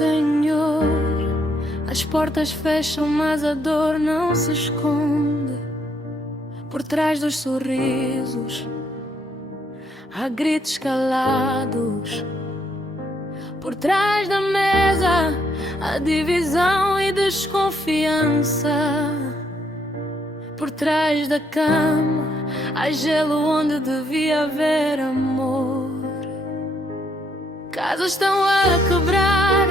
Senhor. As portas fecham, mas a dor não se esconde. Por trás dos sorrisos há gritos calados. Por trás da mesa há divisão e desconfiança. Por trás da cama há gelo onde devia haver amor. Casas estão a quebrar,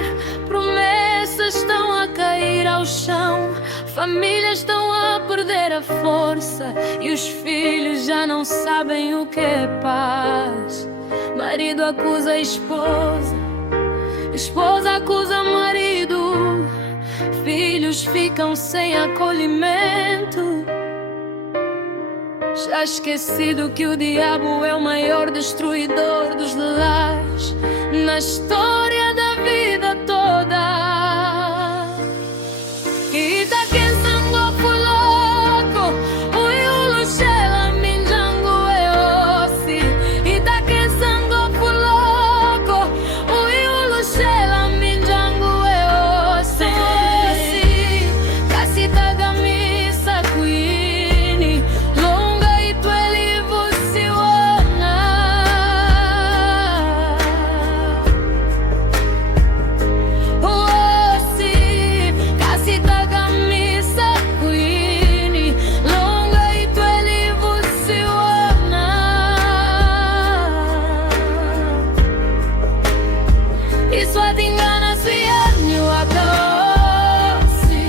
promessas estão a cair ao chão, famílias estão a perder a força e os filhos já não sabem o que é paz. Marido acusa a esposa, esposa acusa marido, filhos ficam sem acolhimento. Já esquecido que o diabo é o maior destruidor dos lares na história da vida toda. E tá quem sangue por louco, o iulu shela minjangu é ossi. E tá quem sangue por louco, o iulu shela minjangu é ossi. Casita gamisa queen, longa e tu elivo siwana. Ossi, casita gamisa queen, longa e tu elivo siwana. Isso a te engana se anjo a doce.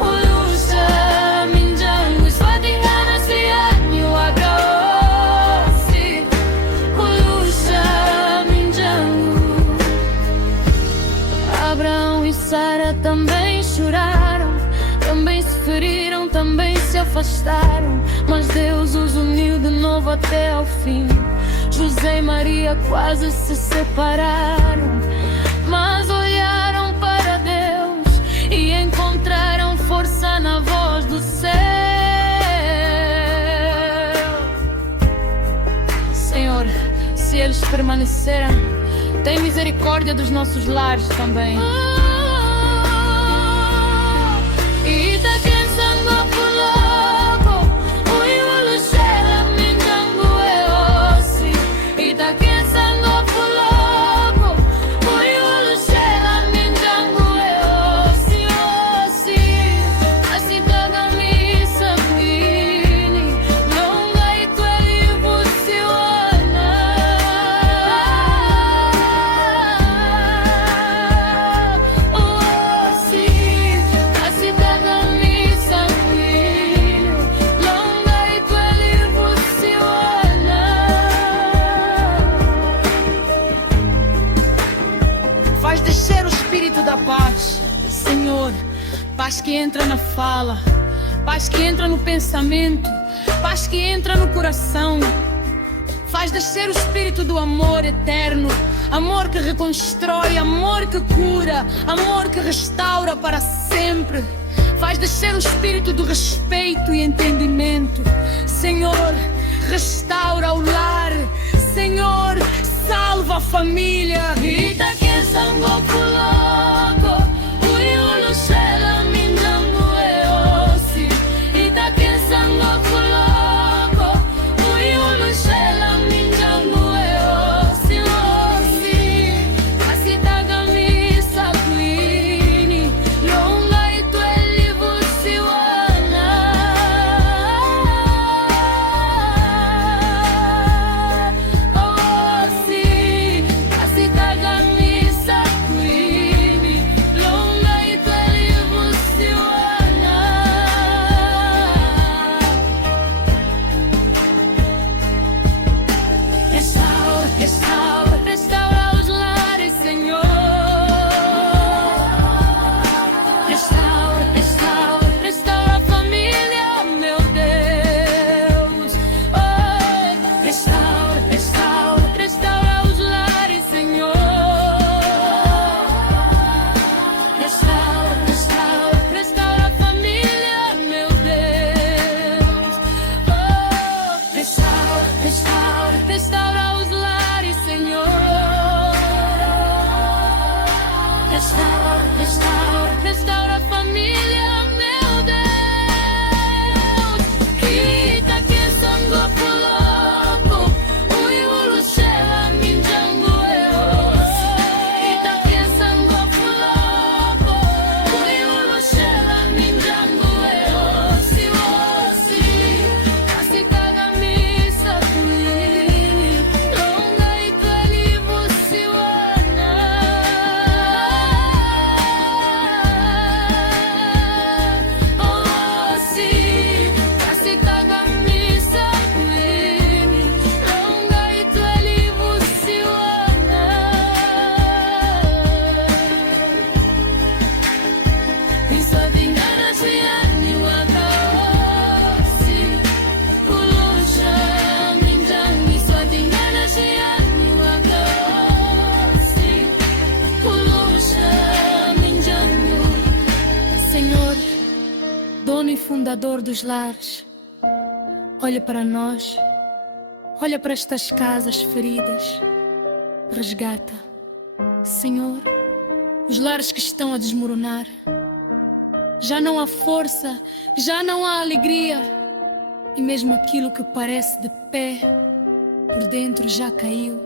Ulusha minjangu, isso a te engana se anjo a doce. Ulusha minjangu. Abraão e Sara também choraram, também se feriram, também se afastaram, mas Deus os uniu de novo até ao fim. José e Maria quase se separaram, mas olharam para Deus e encontraram força na voz do céu. Senhor, se eles permanecerem, tem misericórdia dos nossos lares também. E tá quem sangue por louco, o iulu shela minjangu é ossi. E tá quem sangue por louco, o iulu shela minjangu é ossi, ossi. Assim toda missa queen, longa e tu elivo siwana. Ossi, assim toda missa queen, longa e tu elivo siwana. Faz descer o espírito da paz, Senhor. Paz que entra na fala, paz que entra no pensamento, paz que entra no coração. Faz descer o espírito do amor eterno, amor que reconstrói, amor que cura, amor que restaura para sempre. Faz descer o espírito do respeito e entendimento. Senhor, restaura o lar. Senhor, salva a família. E tá quem sangue por louco, o iulu shela minjangu é ossi. E tá quem sangue por louco, o iulu shela minjangu é ossi, ossi. Casita gamisa queen, longa e tu elivo siwana. Ossi, casita gamisa queen, Restaura, restaura, restaura a família, meu Deus. Quita que sangue pulou, o iulu chega minjangu eu. Quita que sangue pulou, o iulu chega minjangu eu. Se você casi caga misa kuini, longa e tueli você wana. Senhor, dono e fundador dos lares, olha para nós, olha para estas casas feridas, resgata, Senhor, os lares que estão a desmoronar. Já não há força, já não há alegria, e mesmo aquilo que parece de pé, por dentro já caiu.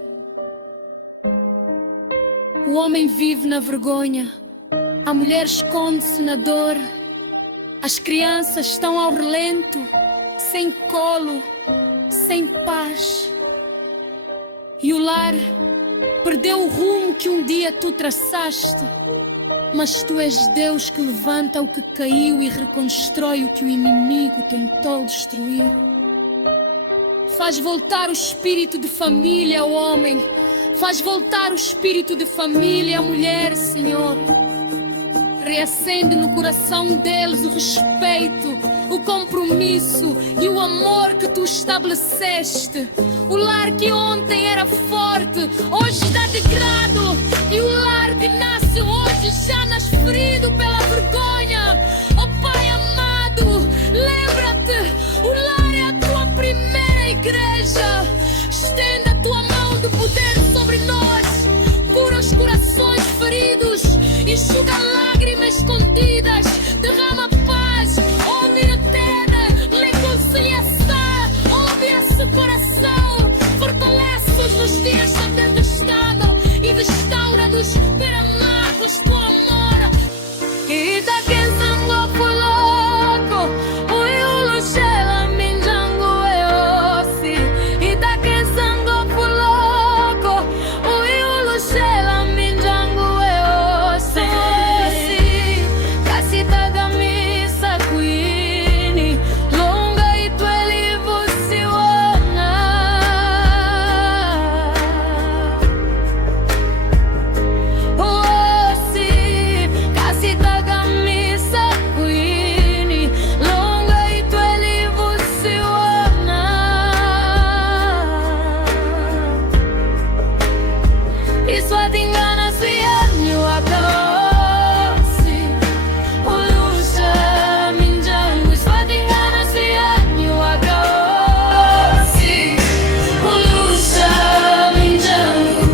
O homem vive na vergonha, a mulher esconde-se na dor, as crianças estão ao relento, sem colo, sem paz. E o lar perdeu o rumo que um dia tu traçaste, mas tu és Deus que levanta o que caiu e reconstrói o que o inimigo tentou destruir. Faz voltar o espírito de família ao homem, faz voltar o espírito de família à mulher, Senhor. Reacende no coração deles o respeito, o compromisso e o amor que tu estabeleceste. O lar que ontem era forte, hoje está degrado. E o lar que nasce hoje já nasce ferido pela vergonha. Oh Pai amado, lembra-te, o lar é a tua primeira igreja. Estenda a tua mão de poder sobre nós, cura os corações feridos, enxuga lágrimas escondidas, derrama paz, onde na terra, reconciliação, ouve esse coração, fortalece-os nos dias da tempestade e restaura-nos para amar-nos com amor. Quita quem sangue foi louco, o iulu chega minjangu eosi. Quita quem sangue foi louco, o iulu chega minjangu eosi. Casita camisa queen, longa e tueli você wana. Oh, sim, casita camisa queen, longa e tueli você wana. Isso a te engana se é meu adoce. Ulusha minjangu, isso a te engana se é meu adoce. Ulusha minjangu.